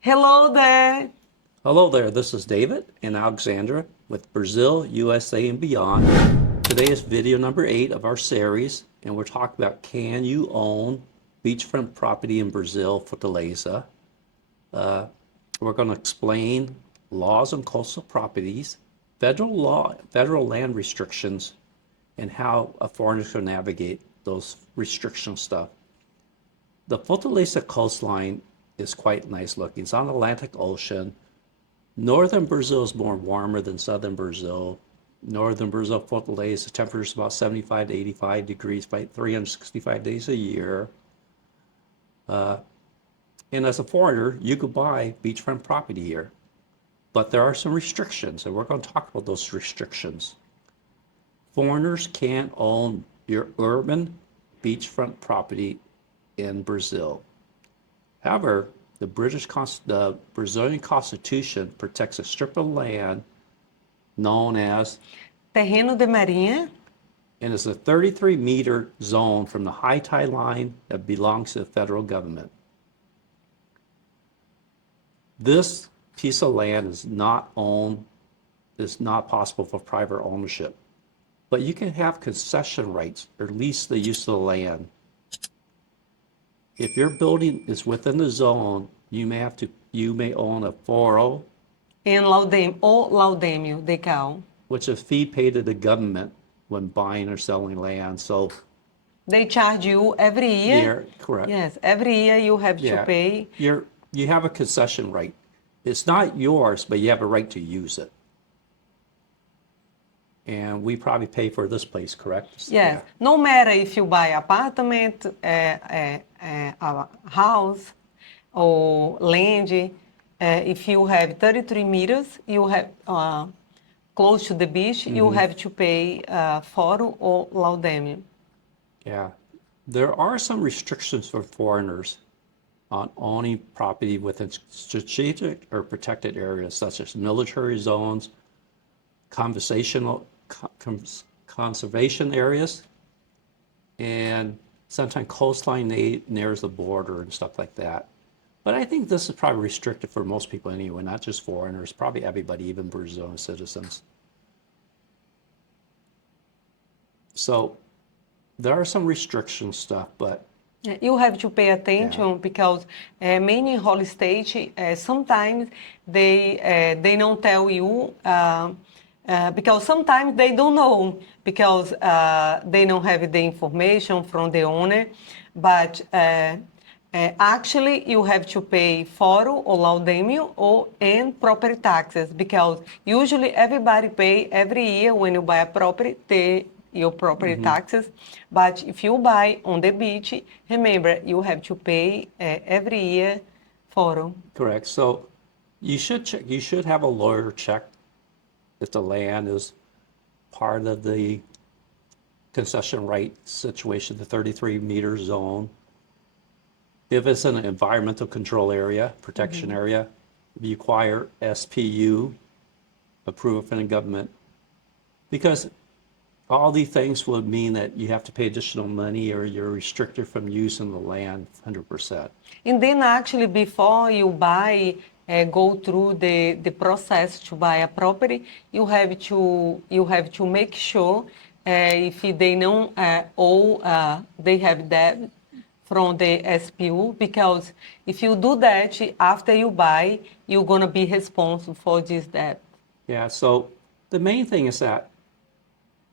Hello there. Hello there, this is David and Alexandra with Brazil, USA, and beyond. Today is video number 8 of our series, and we're talking about can you own beachfront property in Brazil, Fortaleza. We're going to explain laws on coastal properties, federal land restrictions, and how a foreigner can navigate those restriction stuff. The Fortaleza coastline is quite nice looking. It's on the Atlantic Ocean. Northern Brazil is more warmer than southern Brazil. Northern Brazil, Fortaleza, the temperature is about 75 to 85 degrees by 365 days a year. And as a foreigner, you could buy beachfront property here. But there are some restrictions, and we're going to talk about those restrictions. Foreigners can't own your urban beachfront property in Brazil. However, the Brazilian Constitution protects a strip of land known as, Terreno de marinha and it's a 33-meter zone from the high tide line that belongs to the federal government. This piece of land is not possible for private ownership, but you can have concession rights or lease the use of the land. If your building is within the zone, you may own a foro, em Laudêmio de Cal. which is a fee paid to the government when buying or selling land. So They charge you every year. yeah, correct. Yes, every year you have to Yeah, pay. you have a concession right. It's not yours, but you have a right to use it. And we probably pay for this place, correct? Yes, Yeah. no matter if you buy apartment, a house, or land, if you have 33 meters, you have close to the beach, you have to pay foro or laudêmio. Yeah. There are some restrictions for foreigners on owning property within strategic or protected areas, such as military zones, conservation areas, and sometimes coastline nears the border and stuff like that. But I think this is probably restricted for most people anyway, not just foreigners, probably everybody, even Brazilian citizens. So there are some restriction stuff, but You have to pay attention because many holy states sometimes they don't tell you because sometimes they don't know because they don't have the information from the owner, but actually you have to pay foro or laudêmio or and property taxes because usually everybody pay every year when you buy a property your property taxes. But if you buy on the beach, remember you have to pay every year foro. correct. So you should have a lawyer check if the land is part of the concession right situation, the 33-meter zone. If it's an environmental control area, protection area, you require SPU approval from the government, because all these things would mean that you have to pay additional money or you're restricted from using the land 100%. And then actually before you buy, go through the process to buy a property, you have to make sure if they don't owe, they have debt from the SPU, because if you do that after you buy, you're gonna be responsible for this debt. Yeah, so the main thing is that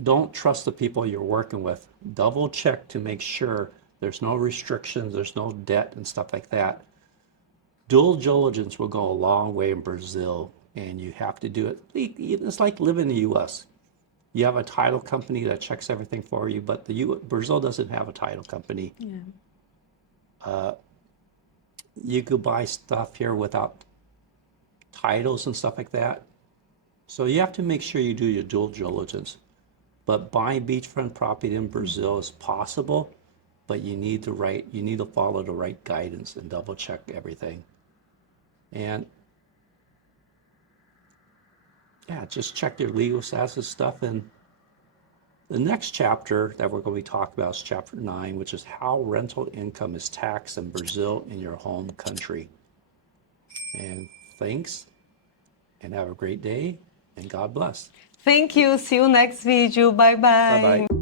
don't trust the people you're working with. Double check to make sure there's no restrictions, there's no debt and stuff like that. Due diligence will go a long way in Brazil, and you have to do it. It's like living in the US. You have a title company that checks everything for you, but Brazil doesn't have a title company. You could buy stuff here without titles and stuff like that. So you have to make sure you do your due diligence. But buying beachfront property in Brazil is possible, but you need to follow the right guidance and double check everything. And yeah, just check your legal status and stuff. And the next chapter that we're going to be talking about is chapter 9, which is how rental income is taxed in Brazil in your home country. And thanks, and have a great day, and God bless. Thank you. See you next video. Bye bye. Bye-bye.